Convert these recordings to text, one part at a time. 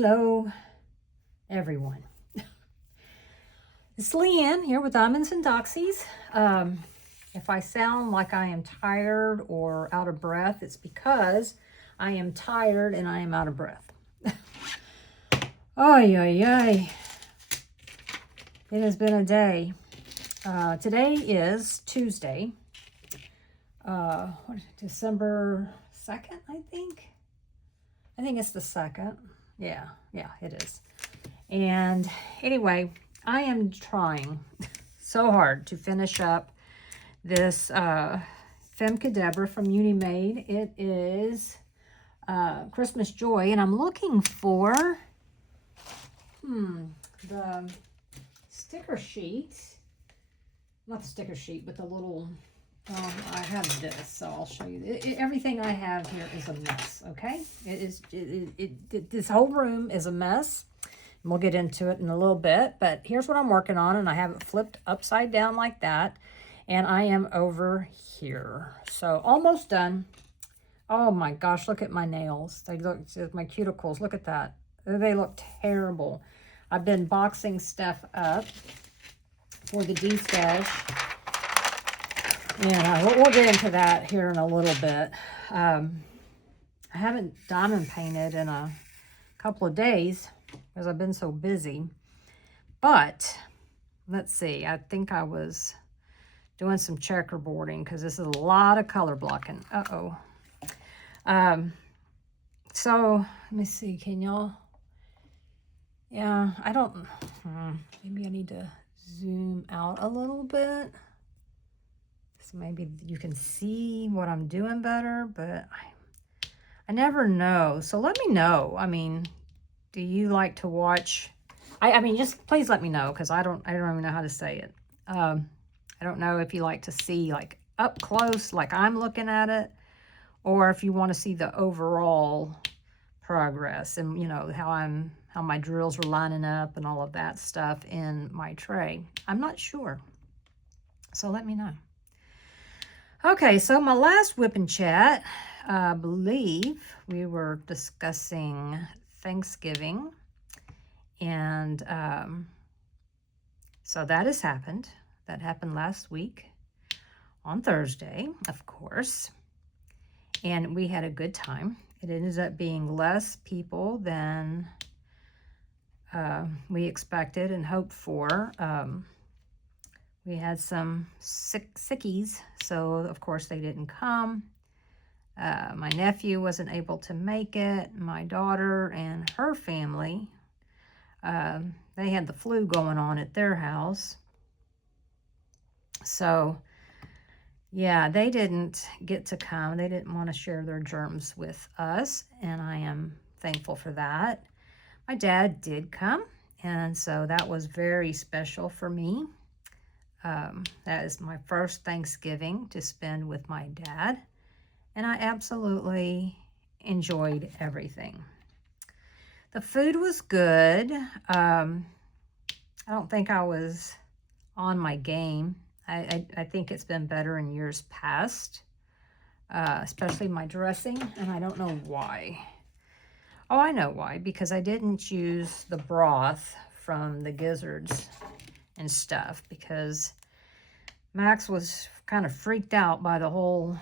Hello, everyone. It's Leanne here with Diamonds and Doxies. If I sound like I am tired or out of breath, it's because I am tired and I am out of breath. Ay, ay, ay. It has been a day. Today is Tuesday, December 2nd, I think. I think it's the 2nd. Yeah, it is. And anyway, I am trying so hard to finish up this Femme Cadabra from Unimade. It is Christmas Joy, and I'm looking for the sticker sheet. Not the sticker sheet, but the little, I have this, so I'll show you. Everything I have here is a mess, okay? This whole room is a mess. And we'll get into it in a little bit, but here's what I'm working on, and I have it flipped upside down like that, and I am over here. So almost done. Oh my gosh, look at my nails. They look, my cuticles, look at that. They look terrible. I've been boxing stuff up for the Destash. Yeah, we'll get into that here in a little bit. I haven't diamond painted in a couple of days because I've been so busy. But let's see, I think I was doing some checkerboarding because this is a lot of color blocking. So let me see, can y'all? Yeah, I don't, maybe I need to zoom out a little bit. So maybe you can see what I'm doing better, but I never know. So let me know. I mean, do you like to watch? I mean, just please let me know, because I don't even know how to say it. I don't know if you like to see like up close, like I'm looking at it, or if you want to see the overall progress and, you know, how my drills are lining up and all of that stuff in my tray. I'm not sure. So let me know. Okay, so my last WIP and chat, I believe we were discussing Thanksgiving. And so that has happened. That happened last week on Thursday, of course. And we had a good time. It ended up being less people than we expected and hoped for. We had some sickies, so of course they didn't come. My nephew wasn't able to make it. My daughter and her family, they had the flu going on at their house. So, yeah, they didn't get to come. They didn't want to share their germs with us, and I am thankful for that. My dad did come, and so that was very special for me. That is my first Thanksgiving to spend with my dad, and I absolutely enjoyed everything. The food was good. I don't think I was on my game. I think it's been better in years past, especially my dressing, and I don't know why. Oh, I know why, because I didn't use the broth from the gizzards and stuff, because Max was kind of freaked out by the whole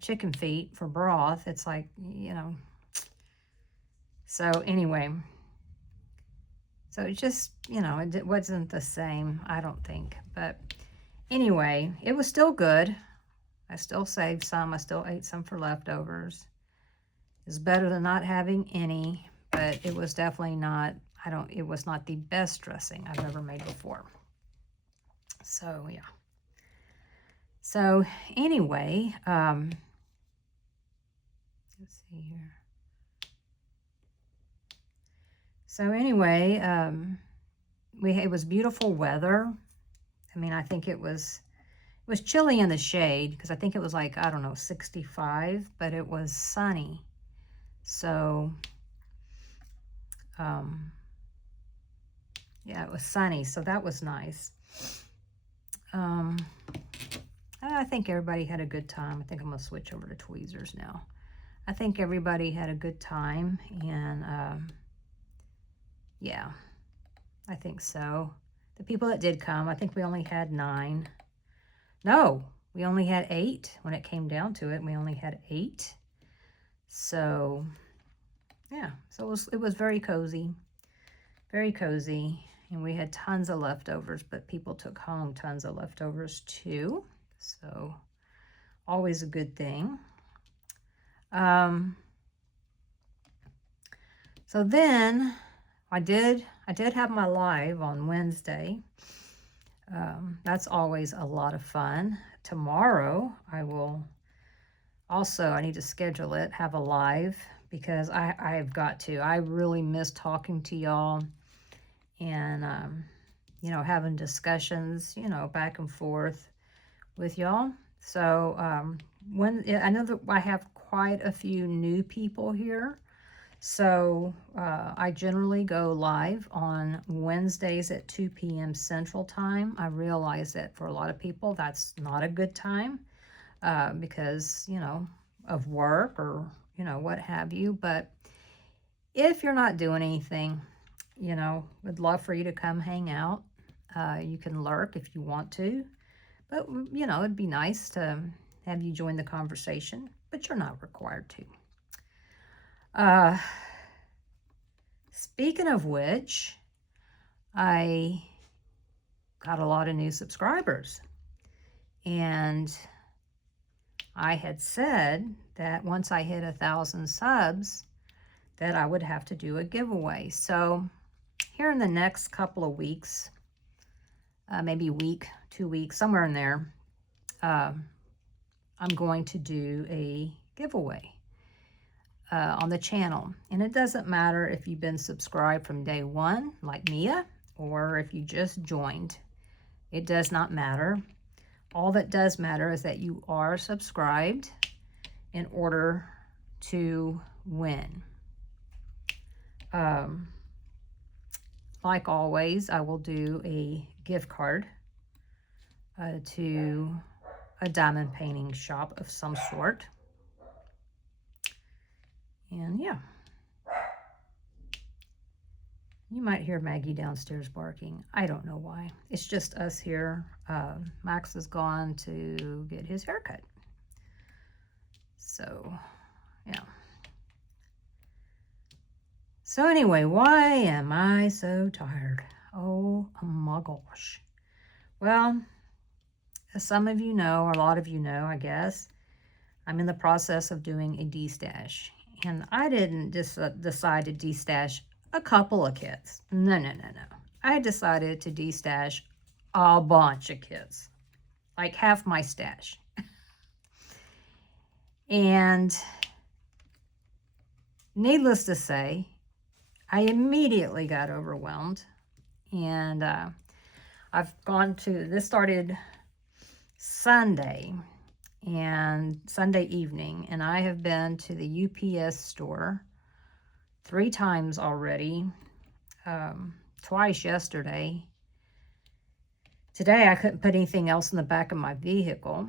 chicken feet for broth. It's like, you know. So anyway, so it just, you know, it wasn't the same, I don't think. But anyway, it was still good. I still saved some. I still ate some for leftovers. It's better than not having any, but it was definitely not, it was not the best dressing I've ever made before. So, yeah. So, anyway, let's see here. So, anyway, it was beautiful weather. I mean, I think it was chilly in the shade, because I think it was like, I don't know, 65, but it was sunny. So, yeah, it was sunny, so that was nice. I think everybody had a good time. I think I'm going to switch over to tweezers now. I think everybody had a good time, and Yeah, I think so. The people that did come, I think we only had 9. No, we only had 8 when it came down to it. We only had 8. So, yeah, so it was very cozy. Very cozy. And we had tons of leftovers, but people took home tons of leftovers too. So, always a good thing. So then I did have my live on Wednesday. That's always a lot of fun. Tomorrow I will also, I need to schedule it, have a live, because I've got to. I really miss talking to y'all and, you know, having discussions, you know, back and forth with y'all. So I know that I have quite a few new people here. So I generally go live on Wednesdays at 2 p.m. Central Time. I realize that for a lot of people, that's not a good time because, you know, of work or, you know, what have you. But if you're not doing anything, you know, would love for you to come hang out. You can lurk if you want to. But, you know, it'd be nice to have you join the conversation, but you're not required to. Speaking of which, I got a lot of new subscribers. And I had said that once I hit 1,000 subs, that I would have to do a giveaway. So here in the next couple of weeks, maybe a week, 2 weeks, somewhere in there, I'm going to do a giveaway on the channel. And it doesn't matter if you've been subscribed from day one, like Mia, or if you just joined. It does not matter. All that does matter is that you are subscribed in order to win. Like always, I will do a gift card to a diamond painting shop of some sort. And yeah, you might hear Maggie downstairs barking. I don't know why. It's just us here. Max is gone to get his haircut. So, yeah. So anyway, why am I so tired? Oh my gosh. Well, as some of you know, or a lot of you know, I guess, I'm in the process of doing a destash. And I didn't just decide to destash a couple of kits. No, no, no, no. I decided to destash a bunch of kits. Like half my stash. And needless to say, I immediately got overwhelmed. And I've gone to, this started Sunday evening, and I have been to the UPS store 3 times already, twice yesterday. Today I couldn't put anything else in the back of my vehicle,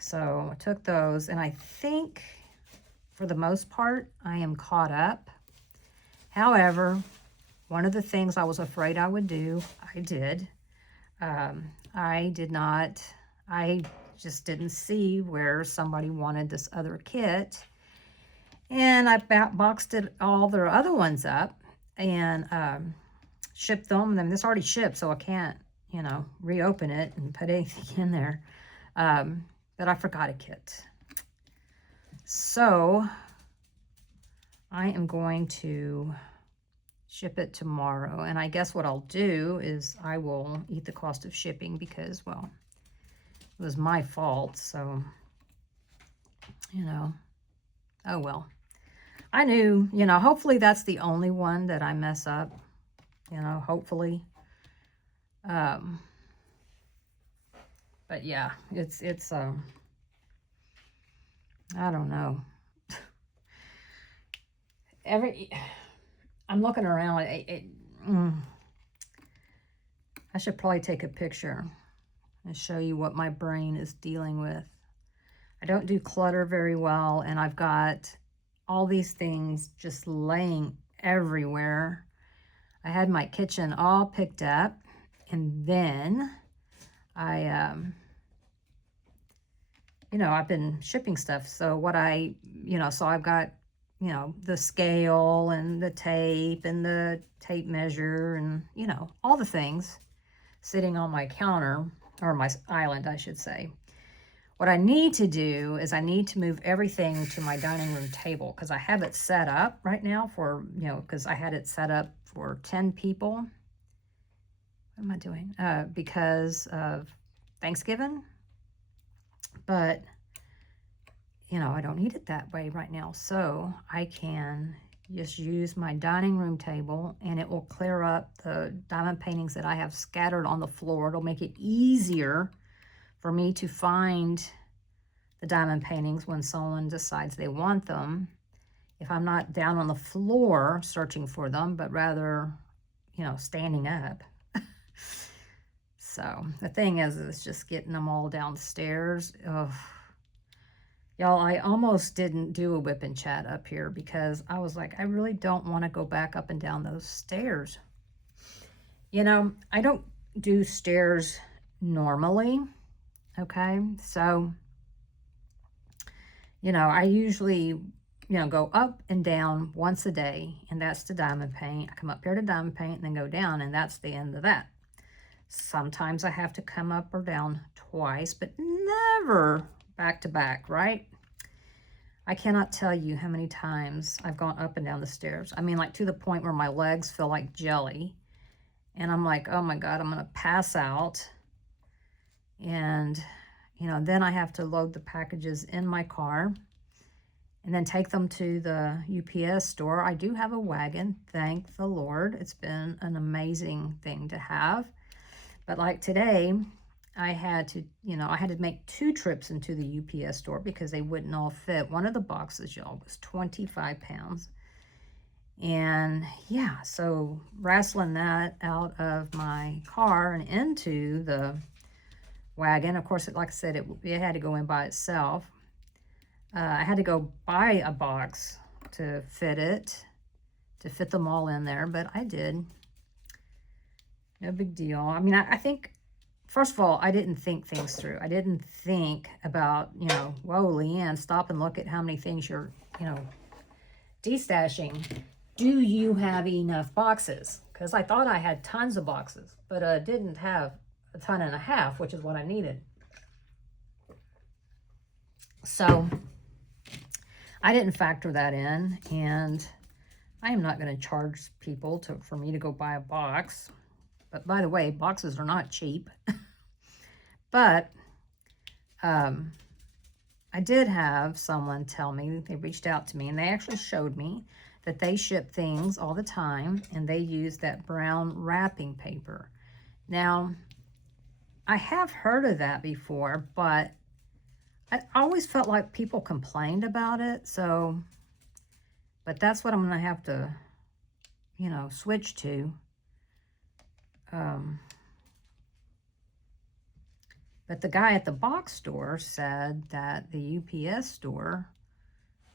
so I took those, and I think for the most part I am caught up. However, one of the things I was afraid I would do, I did. I just didn't see where somebody wanted this other kit. And I boxed all their other ones up and shipped them. And this already shipped, so I can't, you know, reopen it and put anything in there. But I forgot a kit. So I am going to ship it tomorrow. And I guess what I'll do is I will eat the cost of shipping because, well, it was my fault. So, you know, oh well. I knew, you know, hopefully that's the only one that I mess up, you know, hopefully. But yeah, it's I don't know. I'm looking around. I should probably take a picture and show you what my brain is dealing with. I don't do clutter very well, and I've got all these things just laying everywhere. I had my kitchen all picked up, and then I, you know, I've been shipping stuff. So what I, you know, so I've got, you know, the scale and the tape measure and, you know, all the things sitting on my counter, or my island, I should say. What I need to do is I need to move everything to my dining room table because I have it set up right now for, you know, because I had it set up for 10 people. What am I doing? Because of Thanksgiving. But, you know, I don't need it that way right now. So I can just use my dining room table and it will clear up the diamond paintings that I have scattered on the floor. It'll make it easier for me to find the diamond paintings when someone decides they want them. If I'm not down on the floor searching for them, but rather, you know, standing up. So the thing is, it's just getting them all downstairs. Ugh. Y'all, I almost didn't do a whip and chat up here because I was like, I really don't want to go back up and down those stairs. You know, I don't do stairs normally, okay? So, you know, I usually, you know, go up and down once a day, and that's to diamond paint. I come up here to diamond paint and then go down, and that's the end of that. Sometimes I have to come up or down twice, but never back to back, right? I cannot tell you how many times I've gone up and down the stairs. I mean, like to the point where my legs feel like jelly. And I'm like, oh my God, I'm going to pass out. And, you know, then I have to load the packages in my car and then take them to the UPS store. I do have a wagon, thank the Lord. It's been an amazing thing to have. But like today, I had to, you know, I had to make 2 trips into the UPS store because they wouldn't all fit. One of the boxes, y'all, was 25 pounds. And yeah, so wrestling that out of my car and into the wagon. Of course, like I said, it had to go in by itself. I had to go buy a box to fit them all in there, but I did. No big deal. I mean, I think, first of all, I didn't think things through. I didn't think about, you know, whoa, Leanne, stop and look at how many things you're, you know, destashing. Do you have enough boxes? Because I thought I had tons of boxes, but I didn't have a ton and a half, which is what I needed. So I didn't factor that in, and I am not going to charge people for me to go buy a box. But by the way, boxes are not cheap. But I did have someone tell me, they reached out to me, and they actually showed me that they ship things all the time, and they use that brown wrapping paper. Now, I have heard of that before, but I always felt like people complained about it. So, but that's what I'm going to have to, you know, switch to. But the guy at the box store said that the UPS store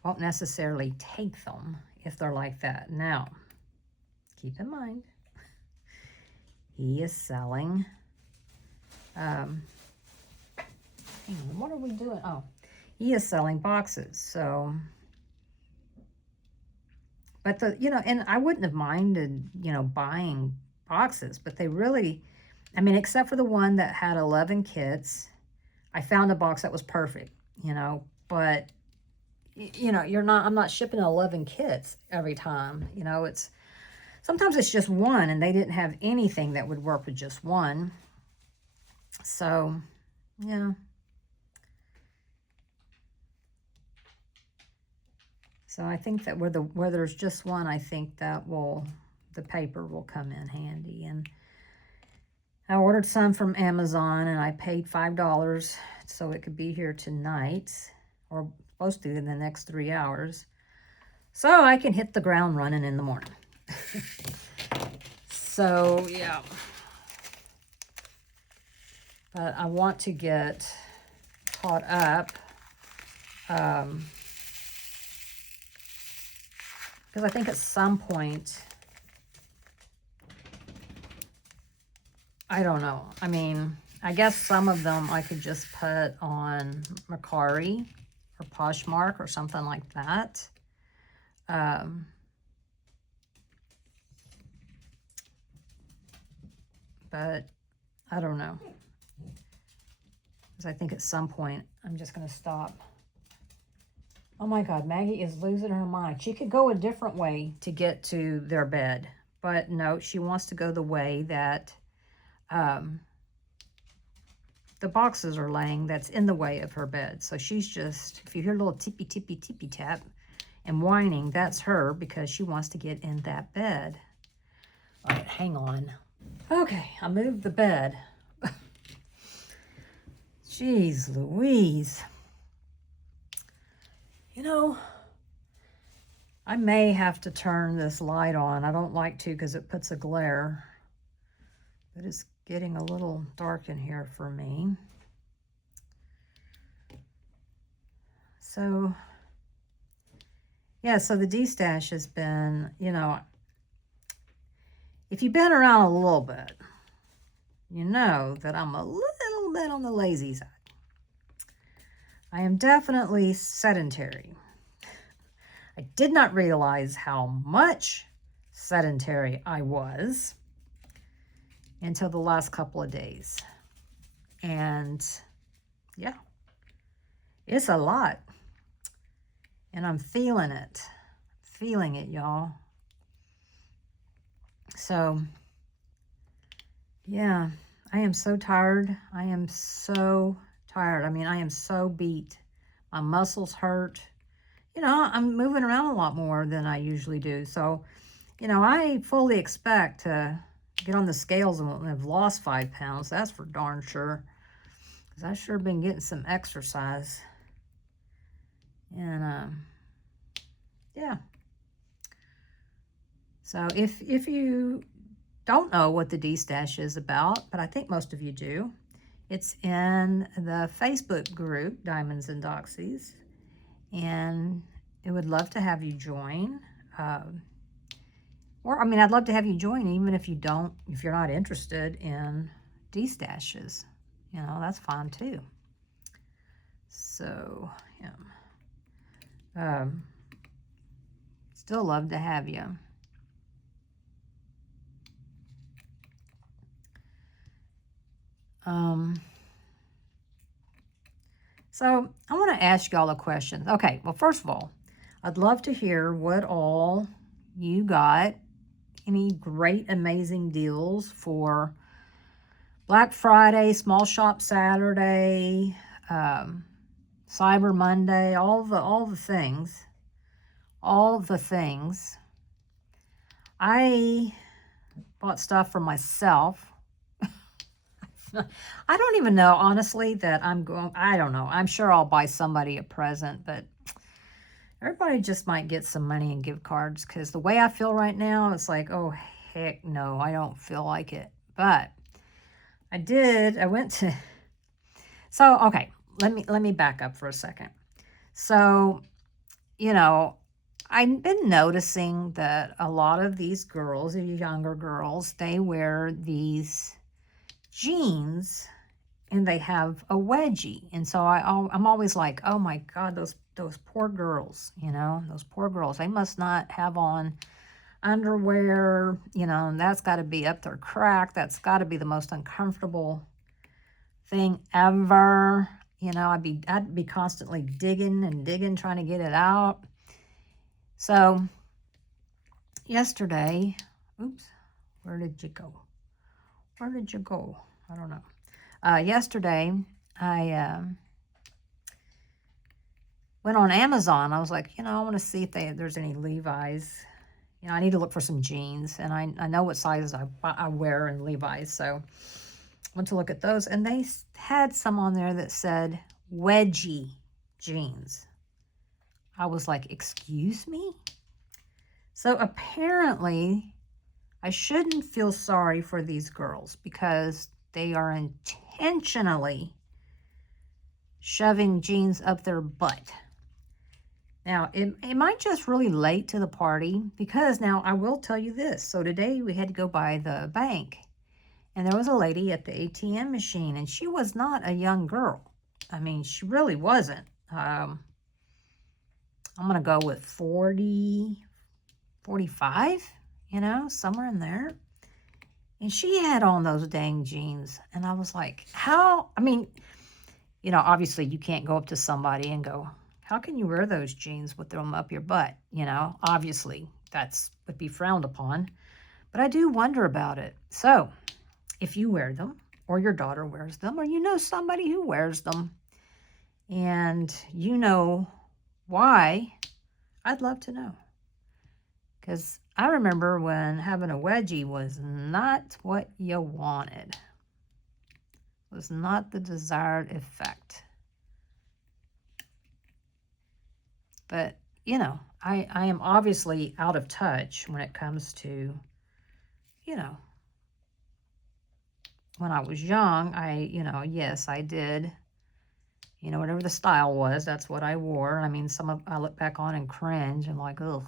won't necessarily take them if they're like that. Now, keep in mind, he is selling, hang on, what are we doing? Oh, he is selling boxes. So, but you know, and I wouldn't have minded, you know, buying boxes, but they really, I mean, except for the one that had 11 kits, I found a box that was perfect, you know, but, you know, I'm not shipping 11 kits every time, you know, sometimes it's just one, and they didn't have anything that would work with just one. So, yeah. So I think that where there's just one, I think that the paper will come in handy. And I ordered some from Amazon, and I paid $5 so it could be here tonight, or supposed to in the next 3 hours, so I can hit the ground running in the morning. So, yeah. But I want to get caught up, because I think at some point I don't know. I mean, I guess some of them I could just put on Mercari or Poshmark or something like that. But I don't know. Because I think at some point I'm just going to stop. Oh my God, Maggie is losing her mind. She could go a different way to get to their bed. But no, she wants to go the way that the boxes are laying that's in the way of her bed. So she's just, if you hear a little tippy, tippy, tippy tap and whining, that's her because she wants to get in that bed. All right, hang on. Okay, I moved the bed. Jeez Louise. You know, I may have to turn this light on. I don't like to because it puts a glare. But it's getting a little dark in here for me. So, yeah, so the Destash has been, you know, if you've been around a little bit, you know that I'm a little bit on the lazy side. I am definitely sedentary. I did not realize how much sedentary I was until the last couple of days. And yeah, it's a lot. And I'm feeling it. Feeling it, y'all. So, yeah, I am so tired. I am so tired. I mean, I am so beat. My muscles hurt. You know, I'm moving around a lot more than I usually do. So, you know, I fully expect to get on the scales and have lost 5 pounds. That's for darn sure. Because I've sure been getting some exercise. And, yeah. So if you don't know what the Destash is about, but I think most of you do, it's in the Facebook group, Diamonds and Doxies. And it would love to have you join. Or, I mean, I'd love to have you join even if you're not interested in Destashes. You know, that's fine too. So, yeah. Still love to have you. So I want to ask y'all a question. Okay, well, first of all, I'd love to hear what all you got. Any great, amazing deals for Black Friday, Small Shop Saturday, Cyber Monday, all the things. All the things. I bought stuff for myself. I don't even know, honestly, that I don't know. I'm sure I'll buy somebody a present, but everybody just might get some money and gift cards because the way I feel right now, it's like, oh, heck no, I don't feel like it. But I went to, so, okay, let me back up for a second. So, you know, I've been noticing that a lot of these girls, these younger girls, they wear these jeans and they have a wedgie. And so I'm always like, oh my God, those poor girls, you know, those poor girls, they must not have on underwear, you know, and that's got to be up their crack. That's got to be the most uncomfortable thing ever. You know, I'd be constantly digging, trying to get it out. So yesterday, oops, where did you go? Where did you go? I don't know. Yesterday, I went on Amazon. I was like, you know, I want to see if there's any Levi's. You know, I need to look for some jeans. And I know what sizes I wear in Levi's. So I went to look at those. And they had some on there that said wedgie jeans. I was like, excuse me? So apparently, I shouldn't feel sorry for these girls because they are intentionally shoving jeans up their butt. Now, am I just really late to the party? Because now I will tell you this. So today we had to go by the bank And there was a lady at the ATM machine, and she was not a young girl. I mean, she really wasn't. I'm going to go with 40, 45, you know, somewhere in there. And she had on those dang jeans. And I was like, how? I mean, you know, obviously you can't go up to somebody and go, how can you wear those jeans with them up your butt? You know, obviously that's would be frowned upon. But I do wonder about it. So if you wear them, or your daughter wears them, or you know somebody who wears them, and you know why, I'd love to know. Because I remember when having a wedgie was not what you wanted. It was not the desired effect. But, you know, I am obviously out of touch when it comes to, you know, when I was young, you know, yes, I did, you know, whatever the style was, that's what I wore. I mean, I look back on and cringe and like, ugh.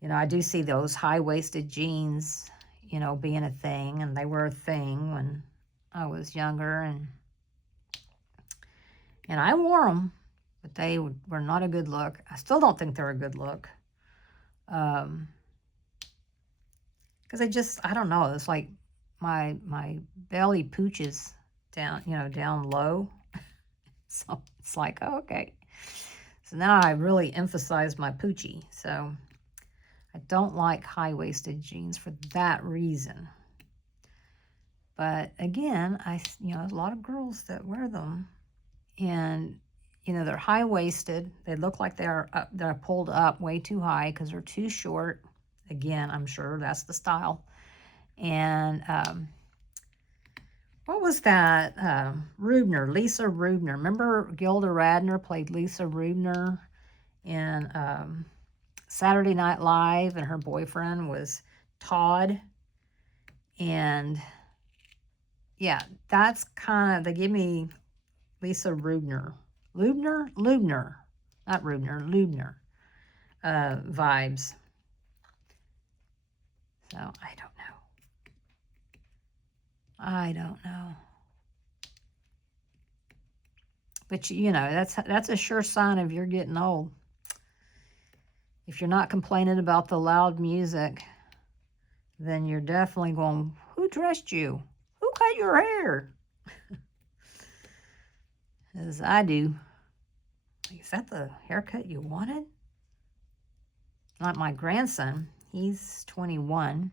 You know, I do see those high-waisted jeans, you know, being a thing, and they were a thing when I was younger, and I wore them, but they were not a good look. I still don't think they're a good look. Because I don't know, it's like my belly pooches down, you know, down low. So it's like, oh, okay. So now I really emphasize my poochie. So I don't like high-waisted jeans for that reason. But again, you know, a lot of girls that wear them, and you know, they're high-waisted. They look like they're pulled up way too high because they're too short. Again, I'm sure that's the style. And what was that? Rubner, Lisa Rubner. Remember Gilda Radner played Lisa Rubner in Saturday Night Live, and her boyfriend was Todd. And yeah, that's kind of, they give me Lisa Rubner. Lubner. Not Rubner, Lubner vibes. So I don't know. But you know, that's a sure sign of you're getting old. If you're not complaining about the loud music, then you're definitely going, who dressed you? Who cut your hair? As I do. Is that the haircut you wanted? Like my grandson, he's 21,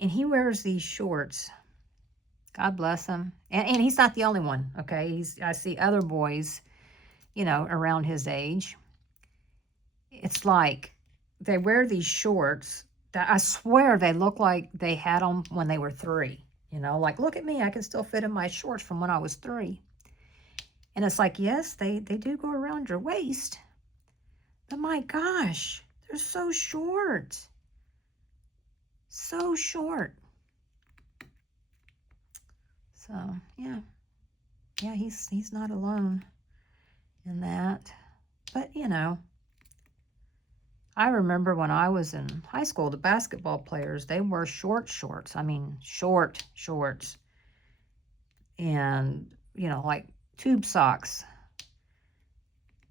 and he wears these shorts. God bless him. And he's not the only one, okay? I see other boys, you know, around his age. It's like they wear these shorts that I swear they look like they had them when they were 3. You know, like, look at me. I can still fit in my shorts from when I was 3. And it's like, yes, they do go around your waist. But my gosh, they're so short. So short. So, yeah. Yeah, he's not alone in that. But, you know, I remember when I was in high school, the basketball players, they wore short shorts. I mean, short shorts. And, you know, like tube socks.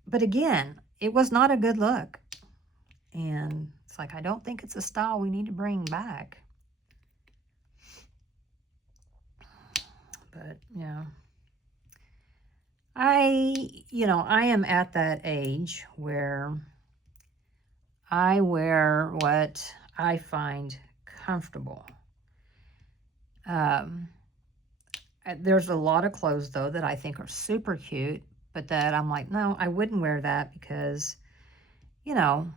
But again, it was not a good look. And it's like, I don't think it's a style we need to bring back. But, yeah. I am at that age where I wear what I find comfortable. There's a lot of clothes, though, that I think are super cute, but that I'm like, no, I wouldn't wear that because, you know,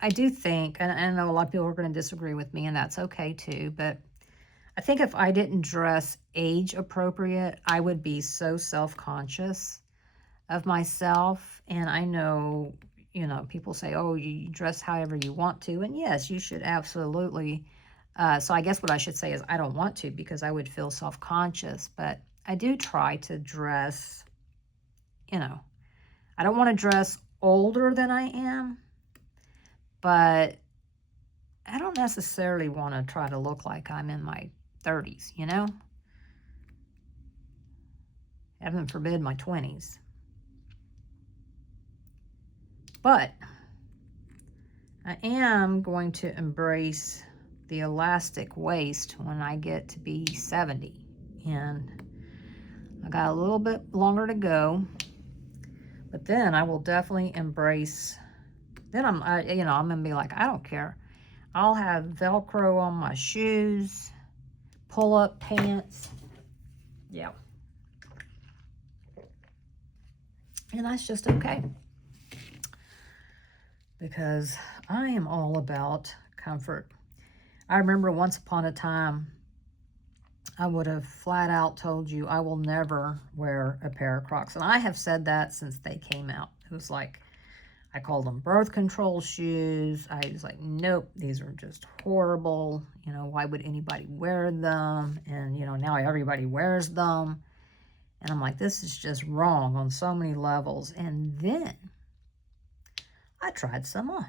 I do think, and I know a lot of people are going to disagree with me, and that's okay too, but I think if I didn't dress age appropriate, I would be so self-conscious of myself. And I know, you know, people say, oh, you dress however you want to. And yes, you should absolutely. So I guess what I should say is I don't want to because I would feel self-conscious. But I do try to dress, you know, I don't want to dress older than I am. But I don't necessarily want to try to look like I'm in my 30s, you know? Heaven forbid my 20s. But I am going to embrace the elastic waist when I get to be 70. And I got a little bit longer to go. But then I will definitely embrace, then I'm going to be like, I don't care. I'll have Velcro on my shoes, pull-up pants. Yeah. And that's just okay. Because I am all about comfort. I remember once upon a time, I would have flat out told you I will never wear a pair of Crocs. And I have said that since they came out. It was like, I called them birth control shoes. I was like, nope, these are just horrible. You know, why would anybody wear them? And, you know, now everybody wears them. And I'm like, this is just wrong on so many levels. And then I tried some on.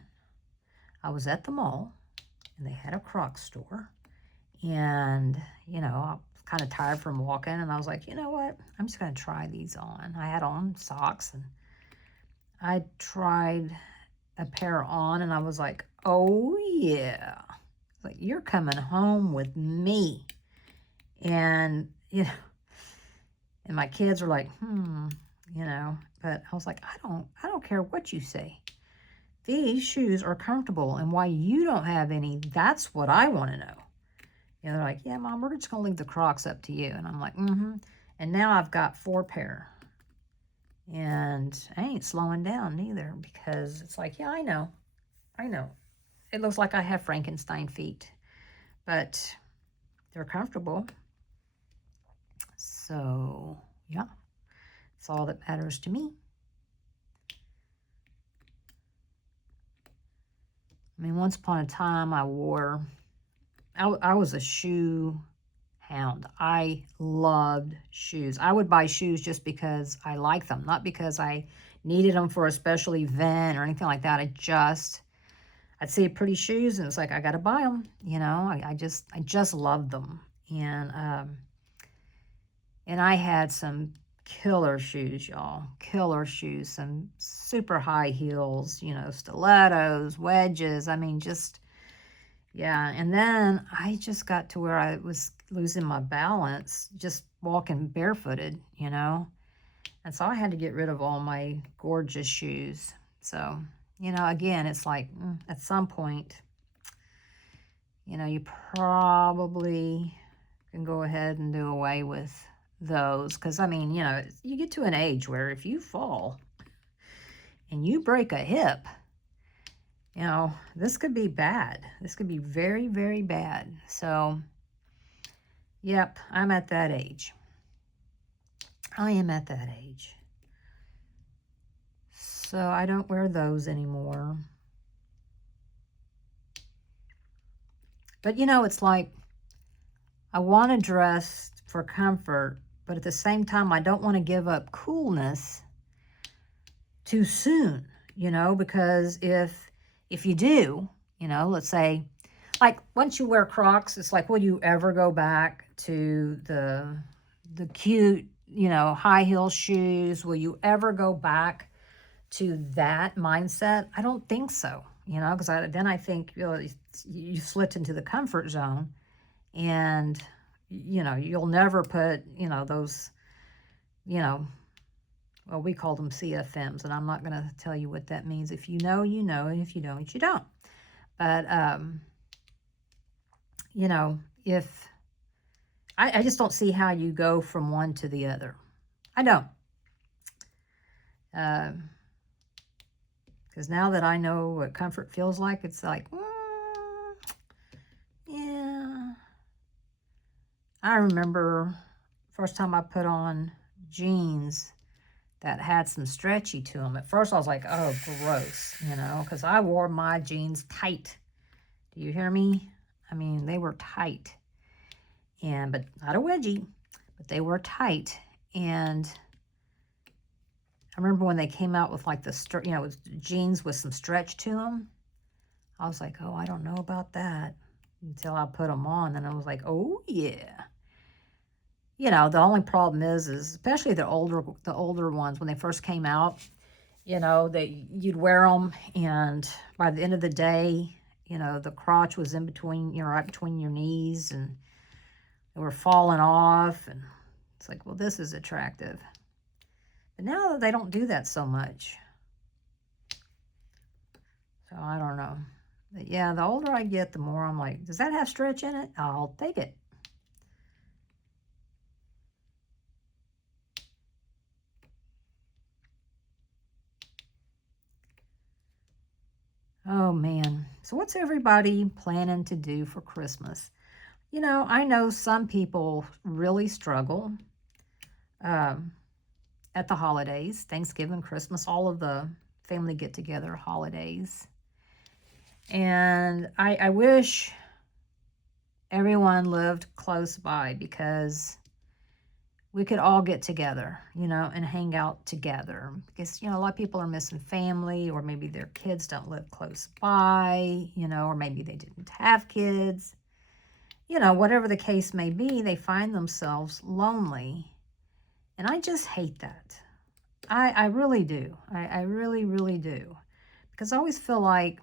I was at the mall, and they had a Crocs store. And, you know, I was kind of tired from walking. And I was like, you know what? I'm just going to try these on. I had on socks, and I tried a pair on, and I was like, oh, yeah. Like, you're coming home with me. And, you know, and my kids were like, you know, but I was like, I don't care what you say. These shoes are comfortable, and why you don't have any, that's what I want to know. You know, they're like, yeah, Mom, we're just going to leave the Crocs up to you. And I'm like, And now I've got 4 pair. And I ain't slowing down neither, because it's like, yeah, I know. It looks like I have Frankenstein feet, but they're comfortable. So, yeah, that's all that matters to me. I mean, once upon a time, I was a shoe hound. I loved shoes. I would buy shoes just because I like them, not because I needed them for a special event or anything like that. I'd see pretty shoes, and it's like, I got to buy them. You know, I just loved them. And I had some killer shoes, y'all. Killer shoes. Some super high heels, you know, stilettos, wedges. I mean, just, yeah. And then I just got to where I was losing my balance just walking barefooted, you know. And so I had to get rid of all my gorgeous shoes. So, you know, again, it's like at some point, you know, you probably can go ahead and do away with those. Because, I mean, you know, you get to an age where if you fall and you break a hip, you know, this could be bad. This could be very, very bad. So, yep, I'm at that age. I am at that age. So I don't wear those anymore. But, you know, it's like I want to dress for comfort, but at the same time, I don't want to give up coolness too soon, you know, because if you do, you know, let's say, like, once you wear Crocs, it's like, will you ever go back to the cute, you know, high heel shoes? Will you ever go back to that mindset? I don't think so, you know, because then I think, you know, you slipped into the comfort zone, and, you know, you'll never put, you know, those, you know, well, we call them CFMs, and I'm not going to tell you what that means. If you know, you know, and if you don't, you don't. But, you know, if, I just don't see how you go from one to the other. I don't. Because now that I know what comfort feels like, it's like, yeah. I remember first time I put on jeans that had some stretchy to them. At first I was like, oh, gross, you know, because I wore my jeans tight. Do you hear me? I mean, they were tight. But not a wedgie, but they were tight. And I remember when they came out with like the, you know, jeans with some stretch to them. I was like, oh, I don't know about that until I put them on. And I was like, oh, yeah. You know, the only problem is especially the older ones when they first came out, you know, you'd wear them, and by the end of the day, you know, the crotch was in between, you know, right between your knees, and they were falling off, and it's like, well, this is attractive. But now they don't do that so much. So I don't know. But yeah, the older I get, the more I'm like, does that have stretch in it? I'll take it. Oh man. So what's everybody planning to do for Christmas? You know, I know some people really struggle um, at the holidays, Thanksgiving, Christmas, all of the family get together holidays. And I wish everyone lived close by, because we could all get together, you know, and hang out together. Because, you know, a lot of people are missing family, or maybe their kids don't live close by, you know, or maybe they didn't have kids. You know, whatever the case may be, they find themselves lonely. And I just hate that. I really do. I really, really do. Because I always feel like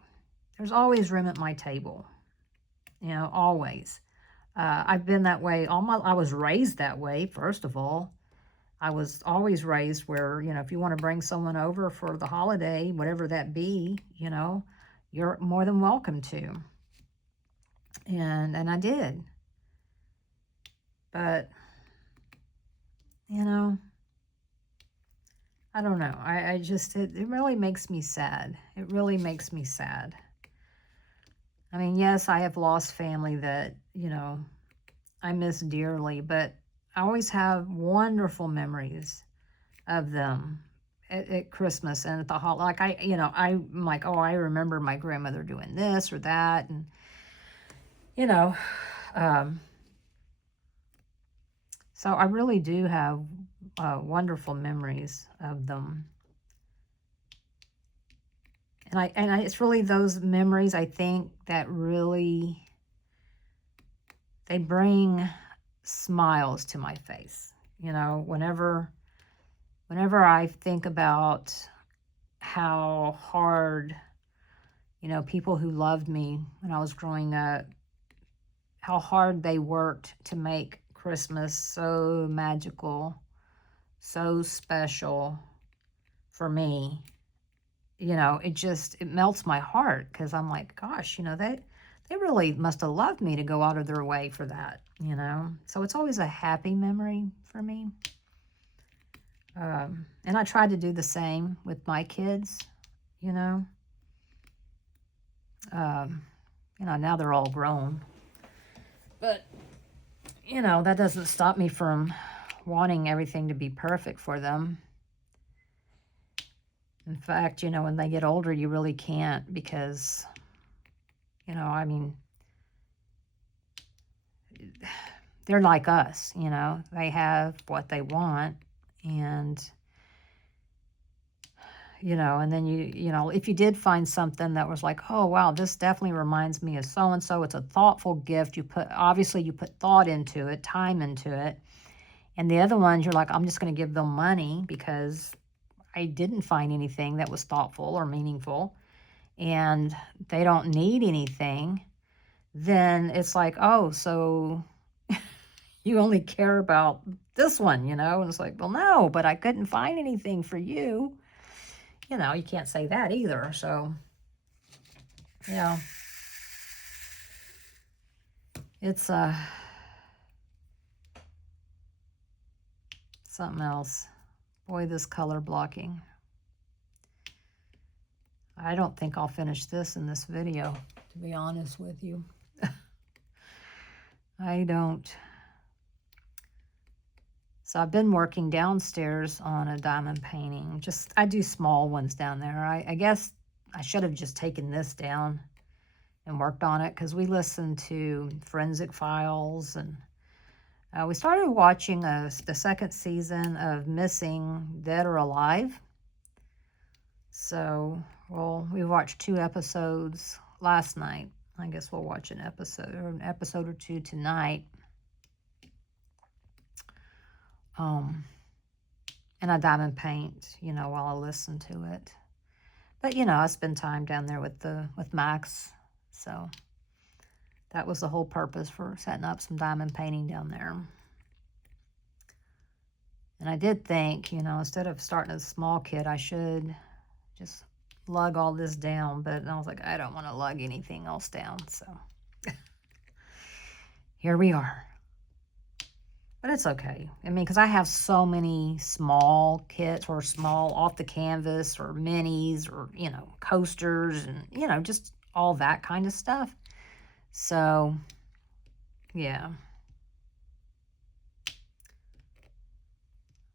there's always room at my table. You know, always. I've been that way I was raised that way, first of all. I was always raised where, you know, if you want to bring someone over for the holiday, whatever that be, you know, you're more than welcome to. And I did. But, you know, I don't know. I just, it really makes me sad. It really makes me sad. I mean, yes, I have lost family that, you know, I miss dearly, but I always have wonderful memories of them at Christmas and at the holiday. Like I'm like, oh, I remember my grandmother doing this or that, and you know, um, so I really do have wonderful memories of them, and it's really those memories, I think, that really they bring smiles to my face. You know, whenever I think about how hard, you know, people who loved me when I was growing up, how hard they worked to make Christmas so magical, so special for me, you know, it melts my heart, because I'm like, gosh, you know, they really must have loved me to go out of their way for that, you know. So it's always a happy memory for me. And I try to do the same with my kids, you know. Um, you know, now they're all grown. But, you know, that doesn't stop me from wanting everything to be perfect for them. In fact, you know, when they get older, you really can't, because, you know, I mean, they're like us, you know. They have what they want, and you know, and then you know, if you did find something that was like, oh wow, this definitely reminds me of so and so, it's a thoughtful gift. You put thought into it, time into it. And the other ones, you're like, I'm just going to give them money because I didn't find anything that was thoughtful or meaningful, and they don't need anything. Then it's like, oh, so you only care about this one, you know? And it's like, well, no, but I couldn't find anything for you. You know, you can't say that either. So, you know, it's something else. Boy, this color blocking. I don't think I'll finish this in this video, to be honest with you. I don't. So I've been working downstairs on a diamond painting. I do small ones down there. I guess I should have just taken this down and worked on it, because we listened to Forensic Files, and we started watching the second season of Missing Dead or Alive. So, well, we watched 2 episodes last night. I guess we'll watch an episode or two tonight. And I diamond paint, you know, while I listen to it. But, you know, I spend time down there with Max. So that was the whole purpose for setting up some diamond painting down there. And I did think, you know, instead of starting a small kit, I should just lug all this down. But I was like, I don't want to lug anything else down. So here we are. But it's okay. I mean, because I have so many small kits or small off the canvas or minis or, you know, coasters and, you know, just all that kind of stuff. So, yeah.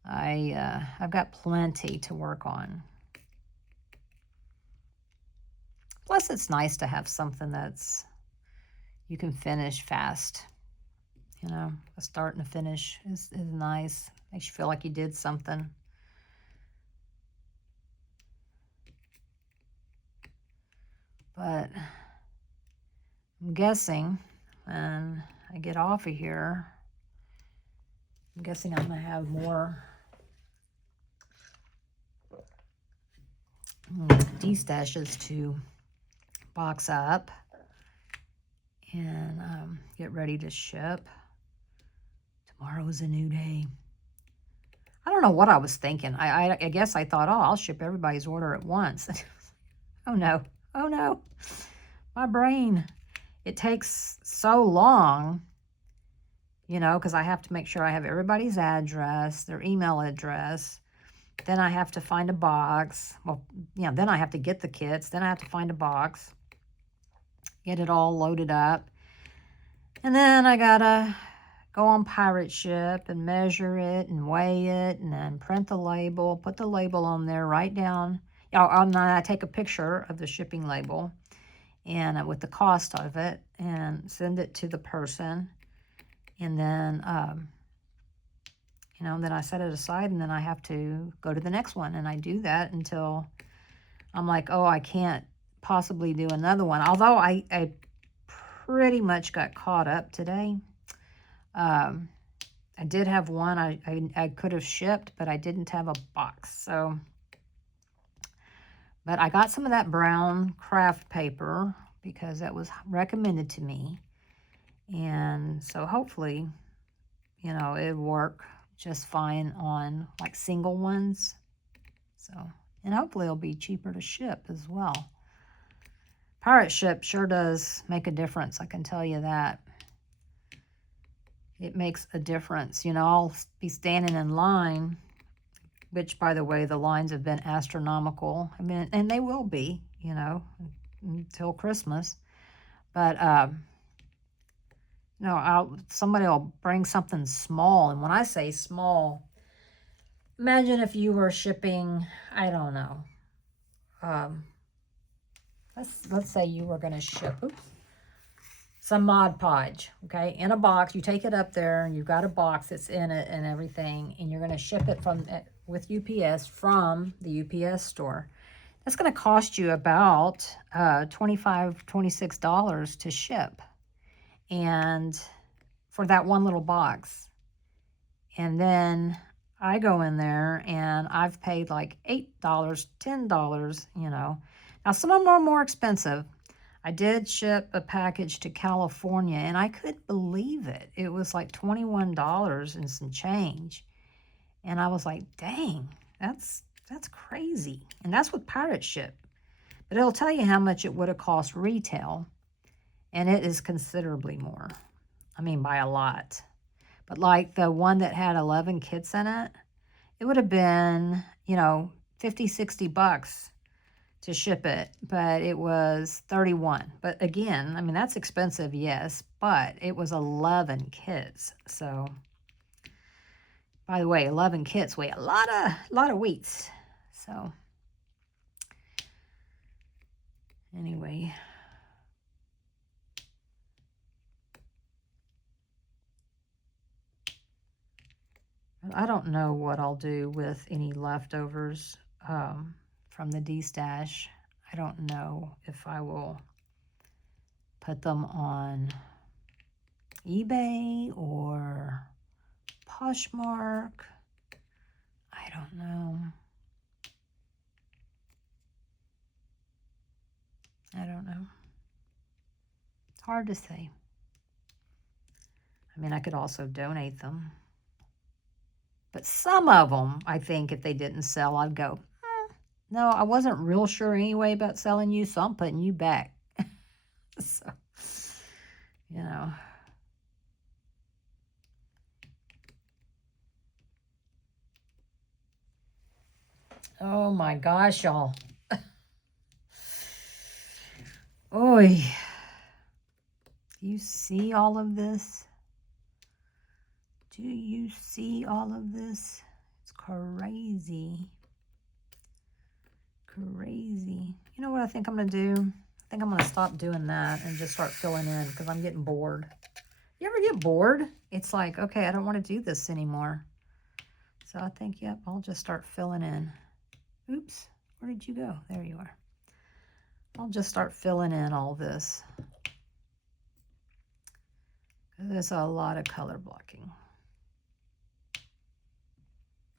I've got plenty to work on. Plus, it's nice to have something that's you can finish fast. You know, a start and a finish is nice. Makes you feel like you did something. But I'm guessing when I get off of here, I'm guessing I'm going to have more Destashes to box up and get ready to ship. Tomorrow is a new day. I don't know what I was thinking. I guess I thought, oh, I'll ship everybody's order at once. Oh, no. Oh, no. My brain. It takes so long, you know, because I have to make sure I have everybody's address, their email address. Then I have to find a box. Well, yeah, then I have to get the kits. Then I have to find a box, get it all loaded up. And then I got to go on pirate ship and measure it and weigh it and then print the label, put the label on there, write down. I take a picture of the shipping label and with the cost of it and send it to the person. And then, you know, then I set it aside and then I have to go to the next one. And I do that until I'm like, oh, I can't possibly do another one. Although I pretty much got caught up today. I did have one I could have shipped, but I didn't have a box. So, but I got some of that brown craft paper because that was recommended to me. And so hopefully, you know, it'll work just fine on like single ones. So, and hopefully it'll be cheaper to ship as well. Pirate ship sure does make a difference, I can tell you that. It makes a difference. You know, I'll be standing in line, which, by the way, the lines have been astronomical. I mean, and they will be, you know, until Christmas. But, you know, somebody will bring something small. And when I say small, imagine if you were shipping, I don't know, let's say you were going to ship, some Mod Podge, okay, in a box. You take it up there, and you've got a box that's in it and everything, and you're going to ship it with UPS from the UPS store. That's going to cost you about $25, $26 to ship, and for that one little box. And then I go in there, and I've paid like $8, $10, you know. Now, some of them are more expensive. I did ship a package to California, and I couldn't believe it. It was like $21 and some change. And I was like, dang, that's crazy. And that's with pirate ship. But it'll tell you how much it would have cost retail. And it is considerably more. I mean, by a lot. But like the one that had 11 kits in it, it would have been, you know, 50, 60 bucks to ship it, but it was 31. But again, I mean, that's expensive, yes, but it was 11 kits. So, by the way, 11 kits weigh a lot of weights. So, anyway, I don't know what I'll do with any leftovers from the Destash. I don't know if I will put them on eBay or Poshmark. I don't know. I don't know. It's hard to say. I mean, I could also donate them. But some of them, I think, if they didn't sell, I'd go, no, I wasn't real sure anyway about selling you, so I'm putting you back. So, you know. Oh my gosh, y'all. Oy. Do you see all of this? Do you see all of this? It's crazy. Crazy. You know what I think I'm going to do? I think I'm going to stop doing that and just start filling in because I'm getting bored. You ever get bored? It's like, okay, I don't want to do this anymore. So I think, yep, I'll just start filling in. Oops, where did you go? There you are. I'll just start filling in all this. There's a lot of color blocking.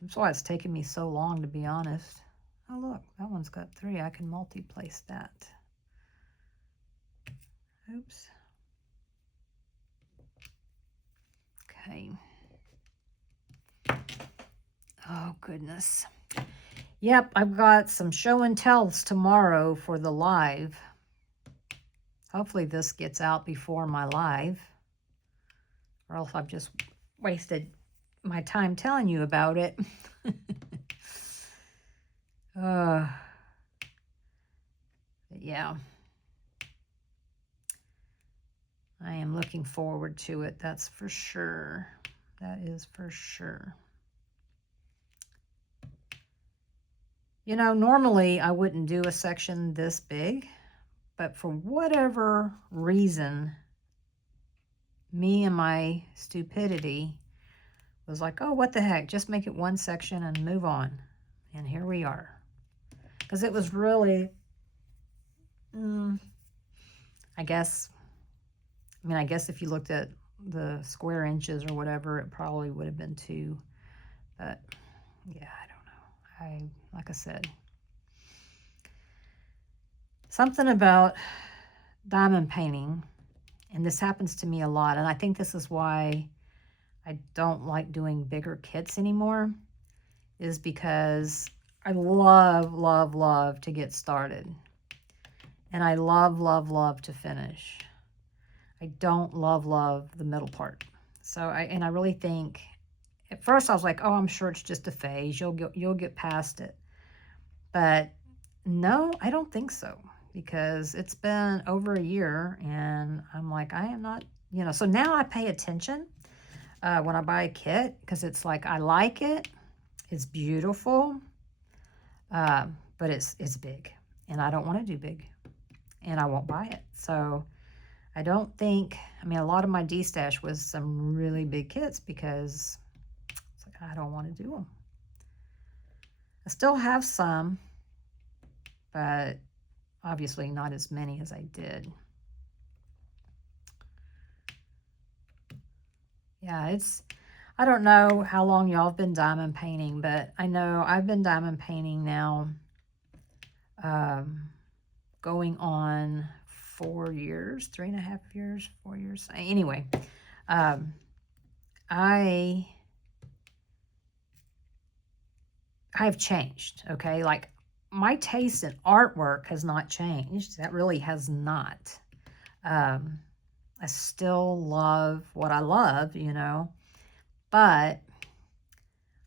That's why it's taken me so long, to be honest. Oh, look, that one's got 3. I can multi-place that. Oops. Okay. Oh, goodness. Yep, I've got some show and tells tomorrow for the live. Hopefully this gets out before my live, or else I've just wasted my time telling you about it. Yeah. I am looking forward to it, that's for sure. That is for sure. You know, normally I wouldn't do a section this big, but for whatever reason, me and my stupidity was like, oh, what the heck, just make it one section and move on. And here we are. Because it was really, I guess if you looked at the square inches or whatever, it probably would have been 2. But yeah, I don't know. Like I said, something about diamond painting, and this happens to me a lot, and I think this is why I don't like doing bigger kits anymore, is because I love, love, love to get started. And I love, love, love to finish. I don't love, love the middle part. So I really think, at first I was like, oh, I'm sure it's just a phase. You'll get past it. But no, I don't think so, because it's been over a year and I'm like, I am not, so now I pay attention when I buy a kit, because it's like, I like it. It's beautiful. But it's big, and I don't want to do big, and I won't buy it. So I don't think, a lot of my Destash was some really big kits because it's like, I don't want to do them. I still have some, but obviously not as many as I did. Yeah, I don't know how long y'all have been diamond painting, but I know I've been diamond painting now going on 4 years, 3.5 years, 4 years. Anyway, I've changed, okay? Like, my taste in artwork has not changed. That really has not. I still love what I love, but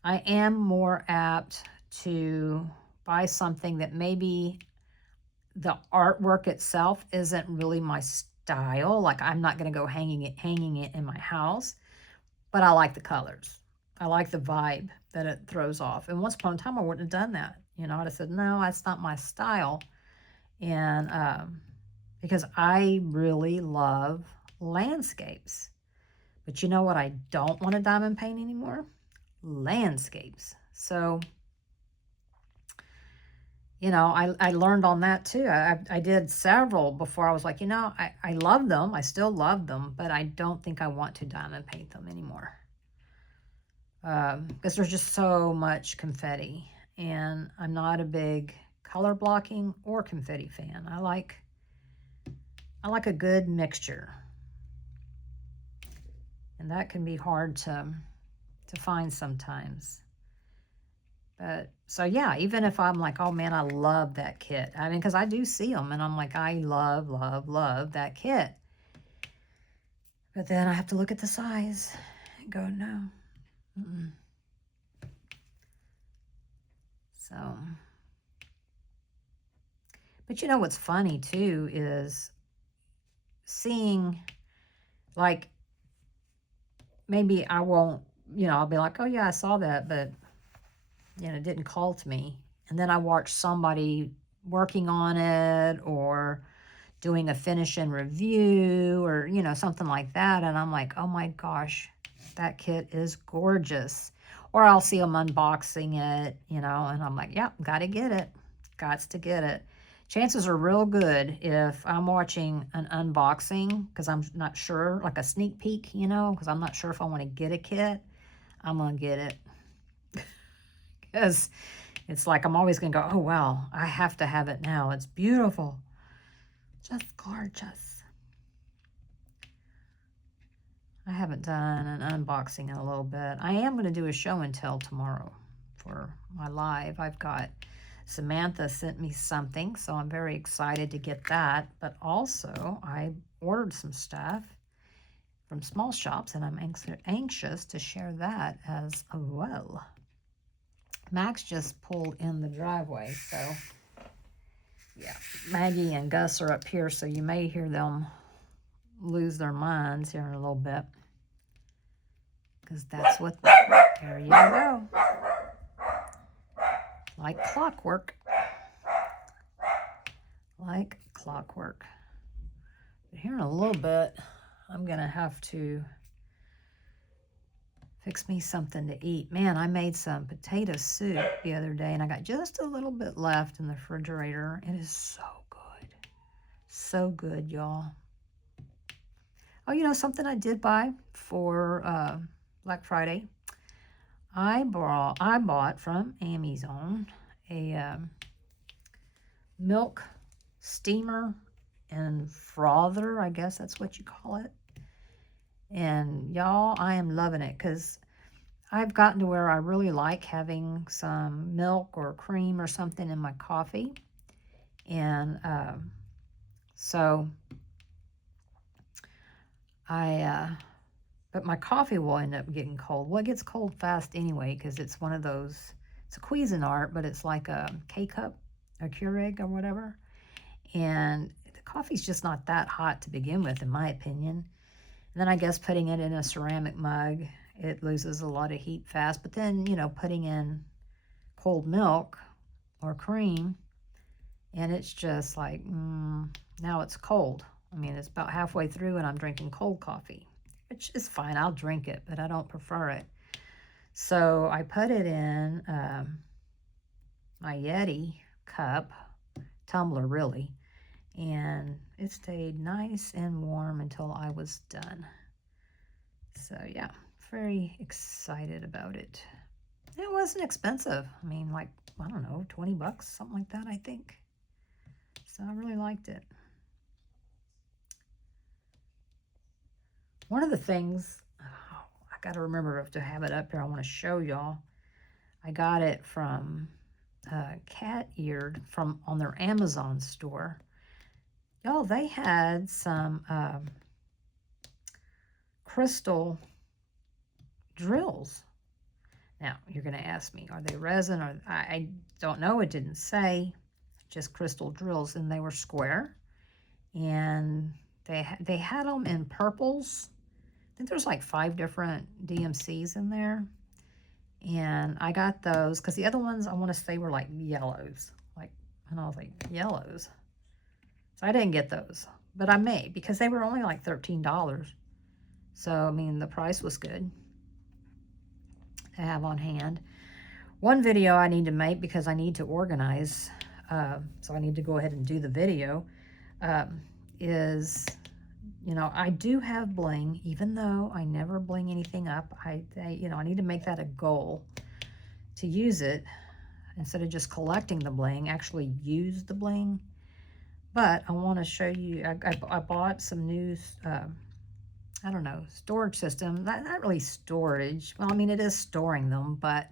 I am more apt to buy something that maybe the artwork itself isn't really my style. Like, I'm not going to go hanging it in my house, but I like the colors. I like the vibe that it throws off. And once upon a time, I wouldn't have done that. I'd have said, no, that's not my style. And because I really love landscapes. But you know what I don't want to diamond paint anymore? Landscapes. So you know, I learned on that too. I did several before I was like, you know, I love them. I still love them, but I don't think I want to diamond paint them anymore. Because there's just so much confetti. And I'm not a big color blocking or confetti fan. I like a good mixture. And that can be hard to find sometimes. But so yeah, even if I'm like, oh man, I love that kit. I mean, because I do see them and I'm like, I love, love, love that kit. But then I have to look at the size and go, no. Mm-mm. So, but you know what's funny too is seeing, like, maybe I won't, you know, I'll be like, oh yeah, I saw that, but you know, it didn't call to me. And then I watch somebody working on it or doing a finish and review or, you know, something like that. And I'm like, oh my gosh, that kit is gorgeous. Or I'll see them unboxing it, you know, and I'm like, yep, got to get it. Gots to get it. Chances are real good if I'm watching an unboxing because I'm not sure, like a sneak peek, you know, because I'm not sure if I want to get a kit. I'm going to get it. Because it's like I'm always going to go, oh, wow, I have to have it now. It's beautiful. Just gorgeous. I haven't done an unboxing in a little bit. I am going to do a show and tell tomorrow for my live. I've got Samantha sent me something, so I'm very excited to get that. But also, I ordered some stuff from small shops, and I'm anxious to share that as well. Max just pulled in the driveway, so yeah. Maggie and Gus are up here, so you may hear them lose their minds here in a little bit. Because that's what, there you go. Like clockwork. Like clockwork. But here in a little bit, I'm going to have to fix me something to eat. Man, I made some potato soup the other day, and I got just a little bit left in the refrigerator. It is so good. So good, y'all. Oh, you know, something I did buy for Black Friday. I bought from Amazon a milk steamer and frother, I guess that's what you call it. And y'all, I am loving it because I've gotten to where I really like having some milk or cream or something in my coffee. And so but my coffee will end up getting cold. Well, it gets cold fast anyway because it's one of those, it's a Cuisinart, but it's like a K-cup, a Keurig or whatever. And the coffee's just not that hot to begin with, in my opinion. And then I guess putting it in a ceramic mug, it loses a lot of heat fast. But then, you know, putting in cold milk or cream, and it's just like, now it's cold. I mean, it's about halfway through and I'm drinking cold coffee, which is fine. I'll drink it, but I don't prefer it. So I put it in my Yeti cup, tumbler really, and it stayed nice and warm until I was done. So yeah, very excited about it. It wasn't expensive. I mean, like, I don't know, 20 bucks, something like that, I think. So I really liked it. One of the things, I got to remember to have it up here. I want to show y'all. I got it from Cat Eared from on their Amazon store. Y'all, they had some crystal drills. Now, you're going to ask me, are they resin? Or I don't know. It didn't say. Just crystal drills, and they were square. And they had them in purples. I think there's like 5 different DMCs in there. And I got those because the other ones I want to say were like yellows. Like, and I was like, yellows. So I didn't get those. But I may because they were only like $13. So, I mean, the price was good to have on hand. One video I need to make because I need to organize so I need to go ahead and do the video, is, you know, I do have bling, even though I never bling anything up. You know, I need to make that a goal to use it instead of just collecting the bling, actually use the bling. But I want to show you, I bought some new, I don't know, storage system. Not really storage. Well, I mean, it is storing them, but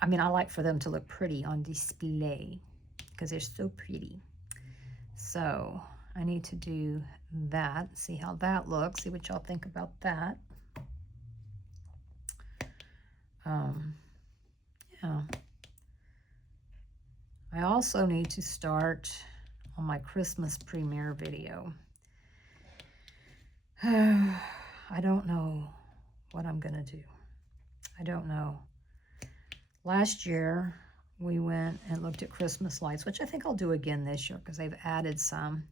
I mean, I like for them to look pretty on display because they're so pretty. So I need to do that, see how that looks, see what y'all think about that. Yeah. I also need to start on my Christmas premiere video. I don't know what I'm gonna do. I don't know. Last year, we went and looked at Christmas lights, which I think I'll do again this year because they've added some.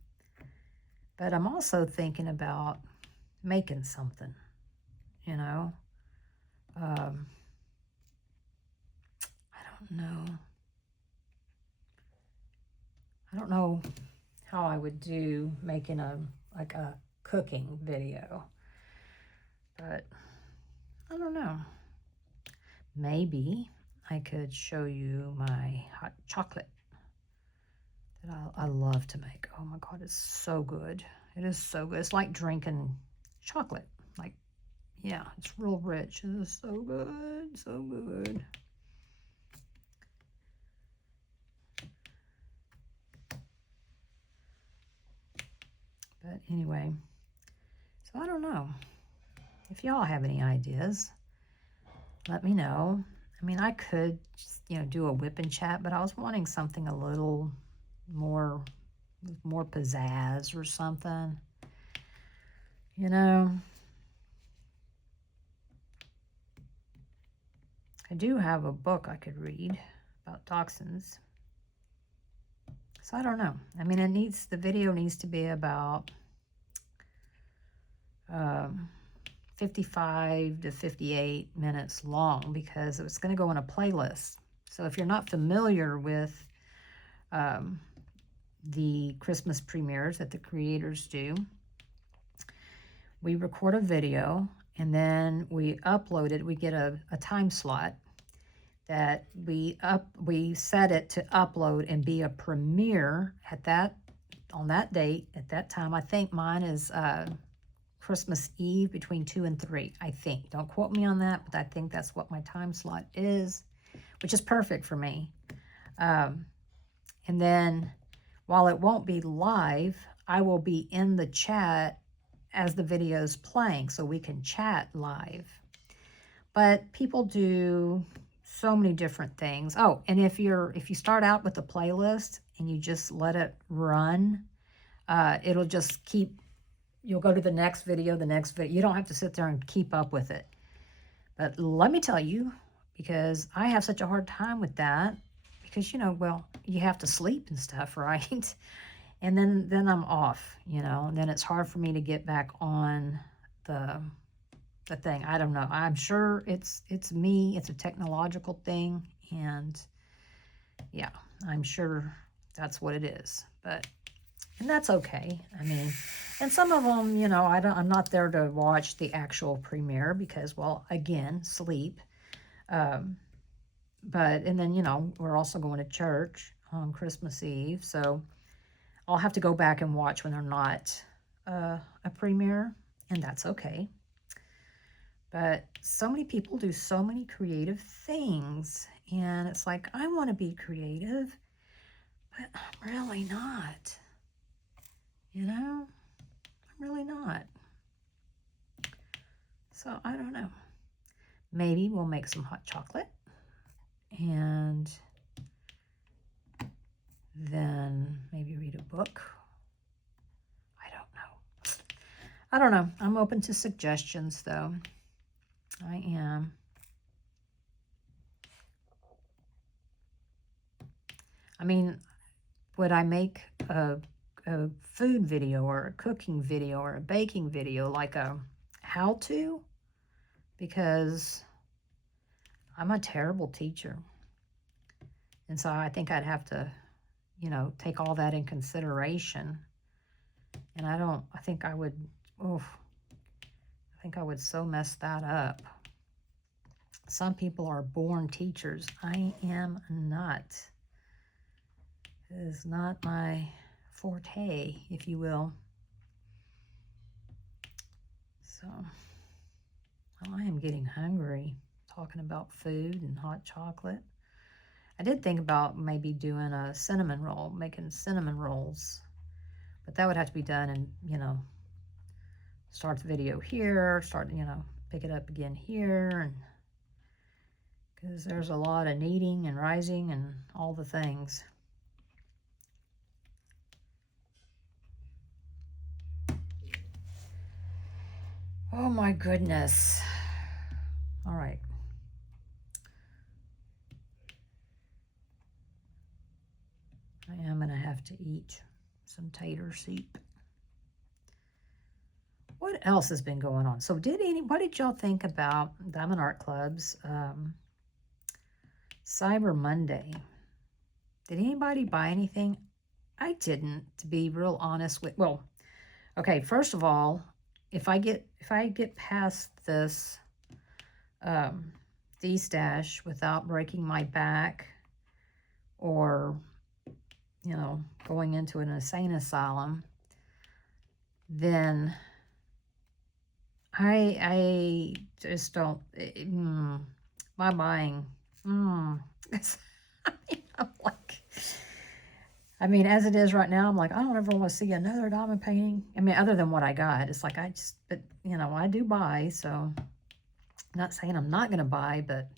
But I'm also thinking about making something, you know. I don't know. I don't know how I would do making a cooking video, but I don't know. Maybe I could show you my hot chocolate that I love to make. Oh my God, it's so good. It is so good. It's like drinking chocolate. Like, yeah, it's real rich. It is so good, so good. But anyway, so I don't know. If y'all have any ideas, let me know. I mean, I could just, you know, do a whip and chat, but I was wanting something a little more pizzazz or something, you know. I do have a book I could read about dachshunds. So I don't know. I mean, the video needs to be about 55 to 58 minutes long because it's going to go in a playlist. So if you're not familiar with the Christmas premieres that the creators do, we record a video and then we upload it. We get a time slot that we set it to upload and be a premiere on that date at that time. I think mine is Christmas Eve between 2 and 3, I think. Don't quote me on that, but I think that's what my time slot is, which is perfect for me. And then while it won't be live, I will be in the chat as the video's playing, so we can chat live. But people do so many different things. Oh, and if you start out with a playlist and you just let it run, it'll just keep. You'll go to the next video, You don't have to sit there and keep up with it. But let me tell you, because I have such a hard time with that, because, you know, well, you have to sleep and stuff, right? And then I'm off, you know, and then it's hard for me to get back on the thing. I don't know. I'm sure it's me. It's a technological thing. And yeah, I'm sure that's what it is. And that's okay. I mean, and some of them, you know, I'm not there to watch the actual premiere because, well, again, sleep. And then, you know, we're also going to church on Christmas Eve. So I'll have to go back and watch when they're not a premiere, and that's okay. But so many people do so many creative things, and it's like, I want to be creative, but I'm really not. You know, I'm really not. So I don't know. Maybe we'll make some hot chocolate and then maybe read a book. I don't know. I'm open to suggestions though. I am. I mean, would I make a food video or a cooking video or a baking video, like a how-to? Because I'm a terrible teacher. And so I think I'd have to you know, take all that in consideration. And I think I would, oof, I think I would so mess that up. Some people are born teachers. I am not. It is not my forte, if you will. So, well, I am getting hungry talking about food and hot chocolate. I did think about maybe doing a cinnamon roll, making cinnamon rolls. But that would have to be done and, you know, start the video here, start, you know, pick it up again here. And because there's a lot of kneading and rising and all the things. Oh my goodness. All right. I am going to have to eat some tater soup. What else has been going on? So what did y'all think about Diamond Art Club's Cyber Monday? Did anybody buy anything? I didn't, to be real honest with, well, okay, first of all, if I get past this Destash without breaking my back or, you know, going into an insane asylum, then I just don't, my buying, I'm like, I mean, as it is right now, I'm like, I don't ever want to see another diamond painting. I mean, other than what I got, it's like, but, you know, I do buy, so I'm not saying I'm not going to buy, but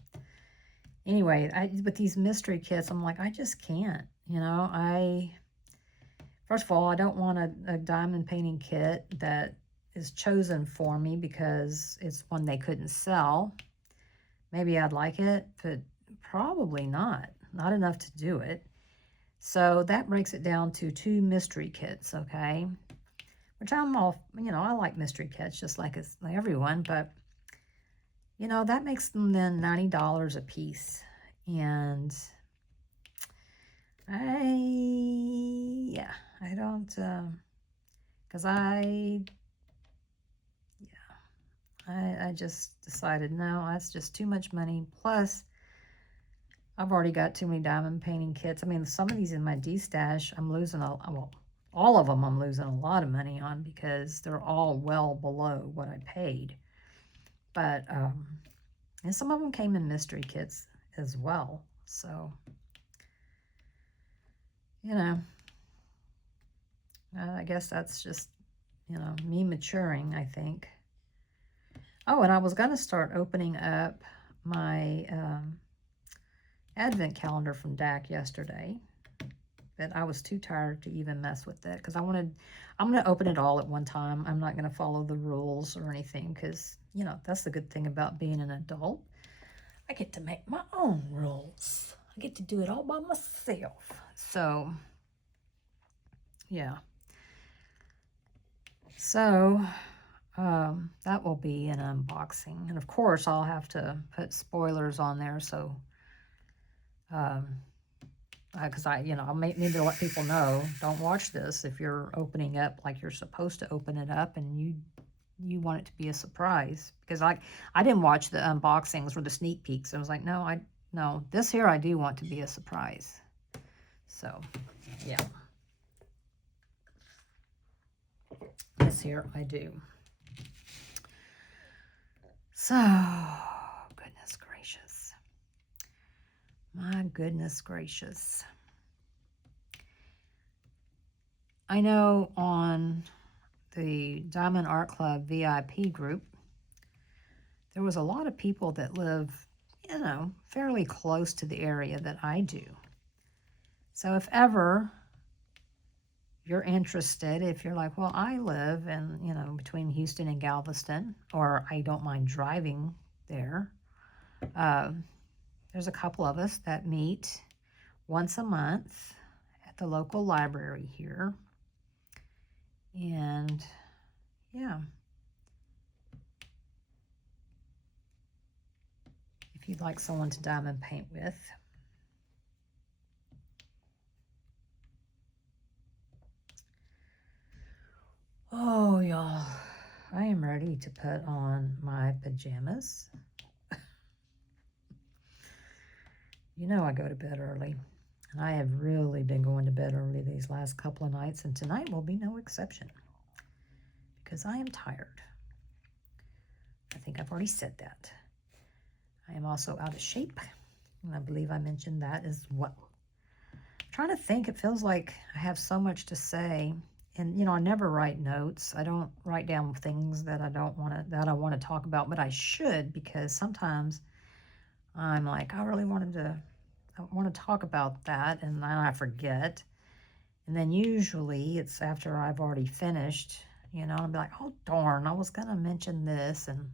anyway, with these mystery kits, I'm like, I just can't, you know, first of all, I don't want a diamond painting kit that is chosen for me because it's one they couldn't sell. Maybe I'd like it, but probably not enough to do it. So that breaks it down to 2 mystery kits, okay? Which I'm all, you know, I like mystery kits just like everyone, but, you know, that makes them then $90 a piece. And I don't, because I just decided, no, that's just too much money. Plus, I've already got too many diamond painting kits. I mean, some of these in my D-stash, I'm losing well, all of them I'm losing a lot of money on because they're all well below what I paid. But, and some of them came in mystery kits as well. So, you know, I guess that's just, you know, me maturing, I think. Oh, and I was going to start opening up my advent calendar from DAC yesterday, but I was too tired to even mess with it because I'm going to open it all at one time. I'm not going to follow the rules or anything because, you know, that's the good thing about being an adult. I get to make my own rules. I get to do it all by myself. So, yeah. So, that will be an unboxing. And of course, I'll have to put spoilers on there. So, because you know, I need to let people know, don't watch this if you're opening up like you're supposed to open it up and you want it to be a surprise. Because I didn't watch the unboxings or the sneak peeks. I was like, no, this here I do want to be a surprise. So, yeah. This here I do. So, goodness gracious. My goodness gracious. I know on the Diamond Art Club VIP group, there was a lot of people that live, you know, fairly close to the area that I do. So if ever you're interested, if you're like, well, I live in, you know, between Houston and Galveston, or I don't mind driving there, there's a couple of us that meet once a month at the local library here. And yeah, if you'd like someone to diamond paint with. ready to put on my pajamas. You know I go to bed early. And I have really been going to bed early these last couple of nights, and tonight will be no exception because I am tired. I think I've already said that. I am also out of shape, and I believe I mentioned that as well. I'm trying to think. It feels like I have so much to say, and you know, I never write notes. I don't write down things that I want to talk about, but I should, because sometimes I'm like, I want to talk about that, and then I forget. And then usually it's after I've already finished, you know, I'll be like, oh darn, I was gonna mention this and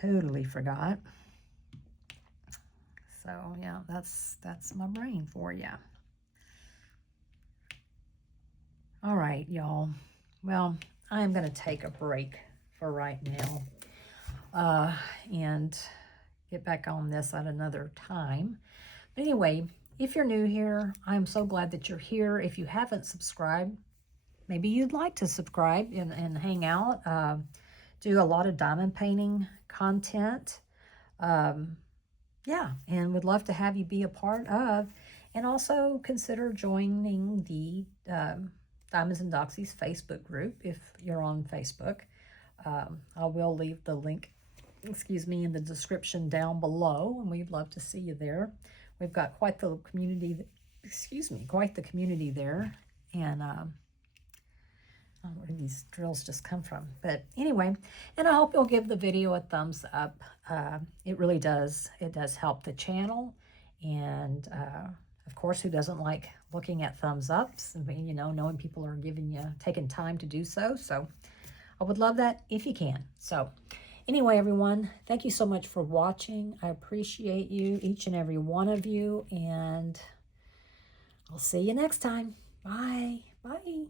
totally forgot. So yeah, that's my brain for you. All right, y'all. Well, I'm gonna take a break for right now, and get back on this at another time. But anyway, if you're new here, I'm so glad that you're here. If you haven't subscribed, maybe you'd like to subscribe and hang out. Do a lot of diamond painting content. Yeah, and would love to have you be a part of. And also consider joining the Diamonds and Doxies Facebook group if you're on Facebook. I will leave the link, in the description down below, and we'd love to see you there. We've got quite the community, there. And I don't know where these drills just come from. But anyway, and I hope you'll give the video a thumbs up. It really does. It does help the channel. And of course, who doesn't like looking at thumbs ups? I mean, you know, knowing people are taking time to do so. So I would love that if you can. So anyway, everyone, thank you so much for watching. I appreciate you, each and every one of you. And I'll see you next time. Bye. Bye.